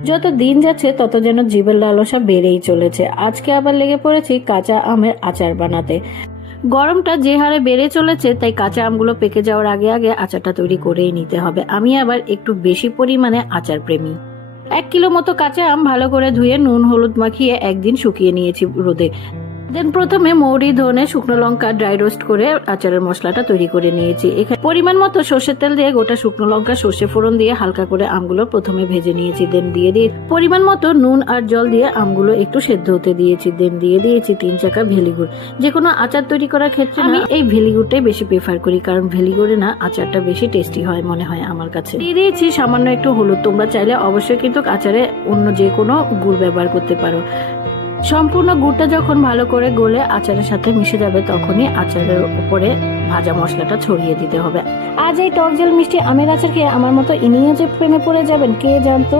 যত দিন যাচ্ছে তত যেন জীবের লালসা বেড়েই চলেছে। আজকে আবার লেগে পড়েছি কাঁচা আমের আচার বানাতে। গরমটা যে হারে বেড়ে চলেছে, তাই কাঁচা আমগুলো পেকে যাওয়ার আগে আগে আচারটা তৈরি করেই নিতে হবে। আমি আবার একটু বেশি পরিমাণে আচার প্রেমী। 1 কিলো মতো কাঁচা আম ভালো করে ধুয়ে নুন হলুদ মাখিয়ে একদিন শুকিয়ে নিয়েছি রোদে। দেন প্রথমে মৌরি ধনে শুকনো লঙ্কা ড্রাই রোস্ট করে আচারের মশলাটা তৈরি করে নিয়েছি। এখানে পরিমাণ মতো সর্ষের তেল দিয়ে গোটা শুকনো লঙ্কা সর্ষে ফোড়ন দিয়ে হালকা করে আমগুলো প্রথমে ভেজে নিয়েছি। দেন দিয়ে পরিমাণ মতো নুন আর জল দিয়ে আমগুলো একটু সেদ্ধ হতে দিয়েছি। দেন দিয়ে দিয়েছি 3 চাকা ভেলিগুড়। যে কোনো আচার তৈরি করার ক্ষেত্রে আমি এই ভেলিগুড়টাই বেশি প্রেফার করি, কারণ ভেলিগুড়ে না আচারটা বেশি টেস্টি হয় মনে হয় আমার কাছে। দিয়ে দিয়েছি সামান্য একটু হলুদ। তোমরা চাইলে অবশ্যই কিন্তু আচারে অন্য যে কোনো গুড় ব্যবহার করতে পারো। সম্পূর্ণ গুড়টা যখন ভালো করে গলে আচারের সাথে মিশে যাবে, তখনই আচারের উপরে ভাজা মশলাটা ছড়িয়ে দিতে হবে। আজ এই টক ঝাল মিষ্টি আমের আচার খেয়ে আমার মতো ইনিও যে প্রেমে পড়ে যাবেন কে জানতো।